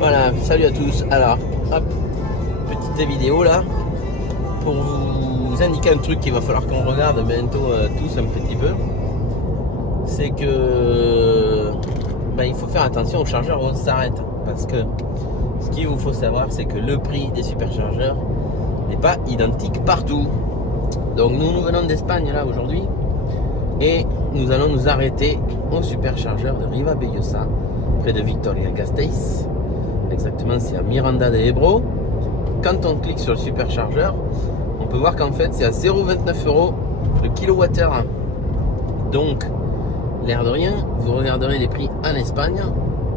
Voilà, salut à tous. Alors, hop, petite vidéo là pour vous indiquer un truc qu'il va falloir qu'on regarde bientôt tous un petit peu. C'est que il faut faire attention aux chargeurs où on s'arrête, parce que ce qu'il vous faut savoir, c'est que le prix des superchargeurs n'est pas identique partout. Donc nous venons d'Espagne là aujourd'hui et nous allons nous arrêter au superchargeur de Ribabellosa près de Vitoria-Gasteiz. Exactement, c'est à Miranda de Ebro. Quand on clique sur le superchargeur, on peut voir qu'en fait c'est à 0,29 € le kilowattheure. Donc, l'air de rien, vous regarderez les prix en Espagne,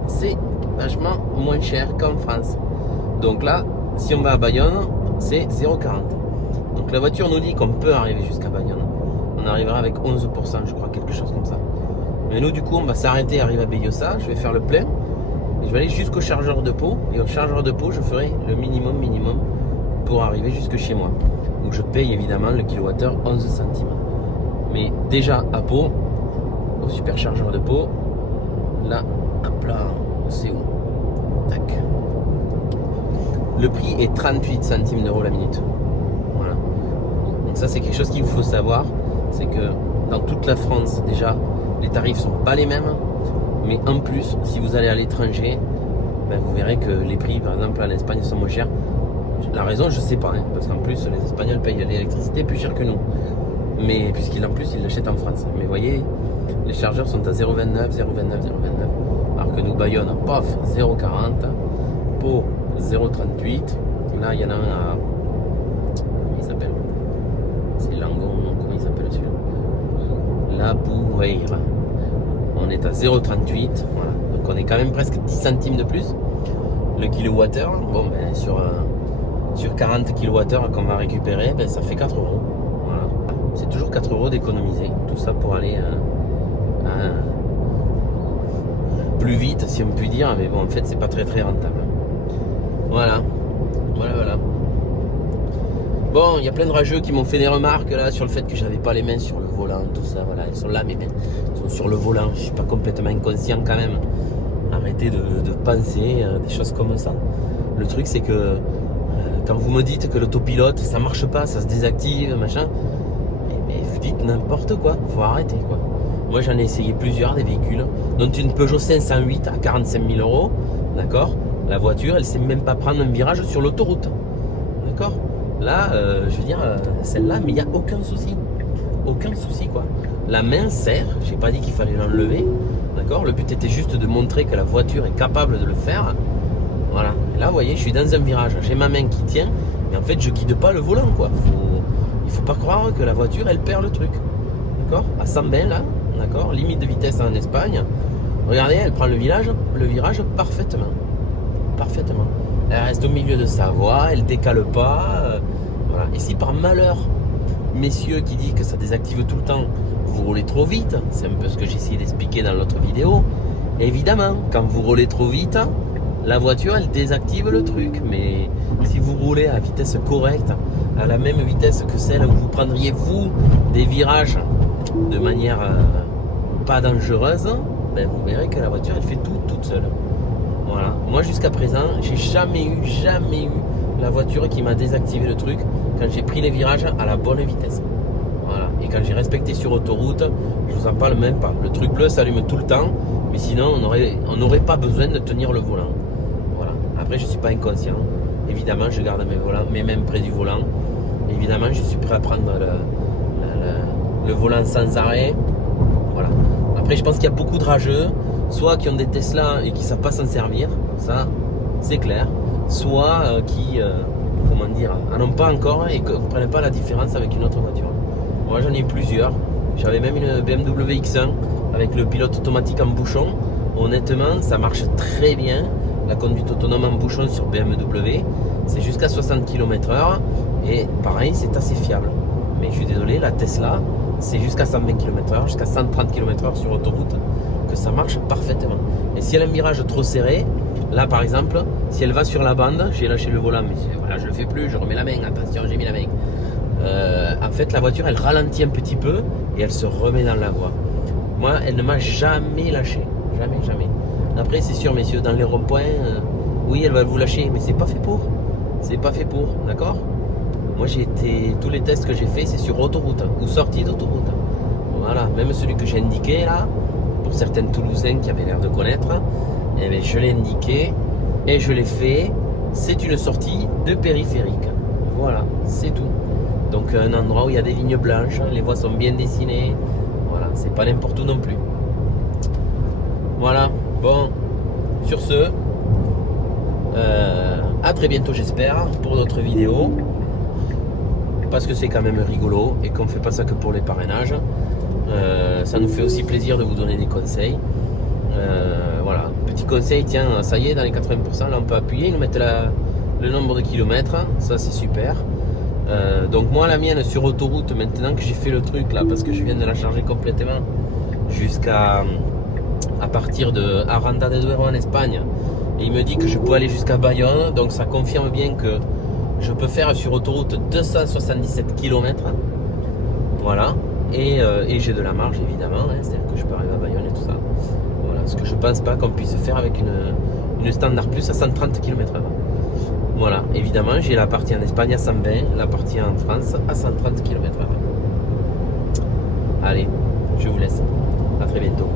c'est vachement moins cher qu'en France. Donc là, si on va à Bayonne, c'est 0,40. Donc la voiture nous dit qu'on peut arriver jusqu'à Bayonne. On arrivera avec 11%, je crois, quelque chose comme ça. Mais nous, du coup, on va s'arrêter à Ribabellosa. Je vais faire le plein. Et je vais aller jusqu'au chargeur de Pau. Et au chargeur de Pau, je ferai le minimum pour arriver jusque chez moi. Donc je paye évidemment le kilowattheure 11 centimes. Mais déjà à Pau, au superchargeur de Pau, là, hop là, c'est où? Tac. Le prix est 38 centimes d'euros la minute. Voilà. Donc ça, c'est quelque chose qu'il vous faut savoir. C'est que dans toute la France, déjà, les tarifs sont pas les mêmes. Mais en plus, si vous allez à l'étranger, vous verrez que les prix, par exemple, en Espagne sont moins chers. La raison, je sais pas, parce qu'en plus, les Espagnols payent l'électricité plus cher que nous. Mais puisqu'en plus, ils l'achètent en France. Mais vous voyez, les chargeurs sont à 0,29, 0,29, 0,29. Alors que nous, Bayonne, pof, 0,40. Pau, 0,38. Là, il y en a un à... Comment il s'appelle? C'est Langon, non? Comment il s'appelle celui-là? La Bouveira. On est à 0,38. Voilà. Donc on est quand même presque 10 centimes de plus. Le kilowattheure, bon, sur 40 kWh qu'on va récupérer, ça fait 4 €. Voilà. C'est toujours 4 € d'économiser. Tout ça pour aller plus vite, si on peut dire. Mais bon, en fait, c'est pas très rentable. Voilà. Bon, il y a plein de rageux qui m'ont fait des remarques là sur le fait que j'avais pas les mains sur le volant, tout ça. Voilà, elles sont là, mes mains. Elles sont sur le volant. Je suis pas complètement inconscient quand même. Arrêtez de penser des choses comme ça. Le truc, c'est que quand vous me dites que l'autopilote ça marche pas, ça se désactive, machin, mais vous dites n'importe quoi. Faut arrêter quoi. Moi, j'en ai essayé plusieurs des véhicules, dont une Peugeot 508 à 45 000 €. D'accord. La voiture, elle sait même pas prendre un virage sur l'autoroute. D'accord. Là, je veux dire, celle-là, mais il n'y a aucun souci. Aucun souci, quoi. La main sert, j'ai pas dit qu'il fallait l'enlever. D'accord. Le but était juste de montrer que la voiture est capable de le faire. Voilà. Et là, vous voyez, je suis dans un virage. J'ai ma main qui tient, mais en fait, je guide pas le volant, quoi. Il faut pas croire que la voiture, elle perd le truc. D'accord. À 120, là, d'accord. Limite de vitesse en Espagne. Regardez, elle prend le virage parfaitement. Parfaitement. Elle reste au milieu de sa voie, elle décale pas. Voilà. Et si par malheur, messieurs qui disent que ça désactive tout le temps, vous roulez trop vite, c'est un peu ce que j'ai essayé d'expliquer dans l'autre vidéo. Et évidemment, quand vous roulez trop vite, la voiture elle désactive le truc. Mais si vous roulez à vitesse correcte, à la même vitesse que celle où vous prendriez vous des virages de manière pas dangereuse, vous verrez que la voiture elle fait tout toute seule. Voilà. Moi jusqu'à présent, j'ai jamais eu la voiture qui m'a désactivé le truc quand j'ai pris les virages à la bonne vitesse. Voilà. Et quand j'ai respecté sur autoroute, je vous en parle même pas. Le truc bleu s'allume tout le temps, mais sinon on n'aurait pas besoin de tenir le volant. Voilà. Après, je suis pas inconscient. Évidemment, je garde mes mains près du volant. Évidemment, je suis prêt à prendre le volant sans arrêt. Voilà. Après, je pense qu'il y a beaucoup de rageux, soit qui ont des Tesla et qui ne savent pas s'en servir, ça c'est clair, soit qui en ont pas encore et ne comprennent pas la différence avec une autre voiture. Moi j'en ai plusieurs, j'avais même une BMW X1 avec le pilote automatique en bouchon. Honnêtement, ça marche très bien, la conduite autonome en bouchon sur BMW, c'est jusqu'à 60 km/h et pareil, c'est assez fiable. Mais je suis désolé, la Tesla, c'est jusqu'à 120 km/h, jusqu'à 130 km/h sur autoroute, que ça marche parfaitement. Et si elle a un virage trop serré, là par exemple, si elle va sur la bande, j'ai lâché le volant, mais voilà, je le fais plus, je remets la main, attention, j'ai mis la main. En fait, la voiture, elle ralentit un petit peu et elle se remet dans la voie. Moi, elle ne m'a jamais lâché, jamais. Après, c'est sûr, messieurs, dans les ronds-points, Oui, elle va vous lâcher, mais c'est pas fait pour. C'est pas fait pour, d'accord? Moi, tous les tests que j'ai fait, c'est sur autoroute ou sortie d'autoroute. Voilà, même celui que j'ai indiqué là, pour certains Toulousains qui avaient l'air de connaître, eh bien, je l'ai indiqué et je l'ai fait. C'est une sortie de périphérique. Voilà, c'est tout. Donc un endroit où il y a des lignes blanches, les voies sont bien dessinées. Voilà, c'est pas n'importe où non plus. Voilà, bon, sur ce, à très bientôt j'espère pour d'autres vidéos. Parce que c'est quand même rigolo et qu'on ne fait pas ça que pour les parrainages. Ça nous fait aussi plaisir de vous donner des conseils. Voilà, petit conseil, tiens, ça y est, dans les 80%, là on peut appuyer, ils nous mettent le nombre de kilomètres, ça c'est super. Donc moi la mienne sur autoroute, maintenant que j'ai fait le truc là, parce que je viens de la charger complètement jusqu'à à partir de Aranda de Duero en Espagne, et il me dit que je peux aller jusqu'à Bayonne, donc ça confirme bien que je peux faire sur autoroute 277 km. Voilà. Et j'ai de la marge évidemment, hein, c'est-à-dire que je peux arriver à Bayonne et tout ça. Voilà. Ce que je pense pas qu'on puisse faire avec une standard plus à 130 km/h. Voilà, évidemment, j'ai la partie en Espagne à 120, la partie en France à 130 km/h. Allez, je vous laisse. À très bientôt.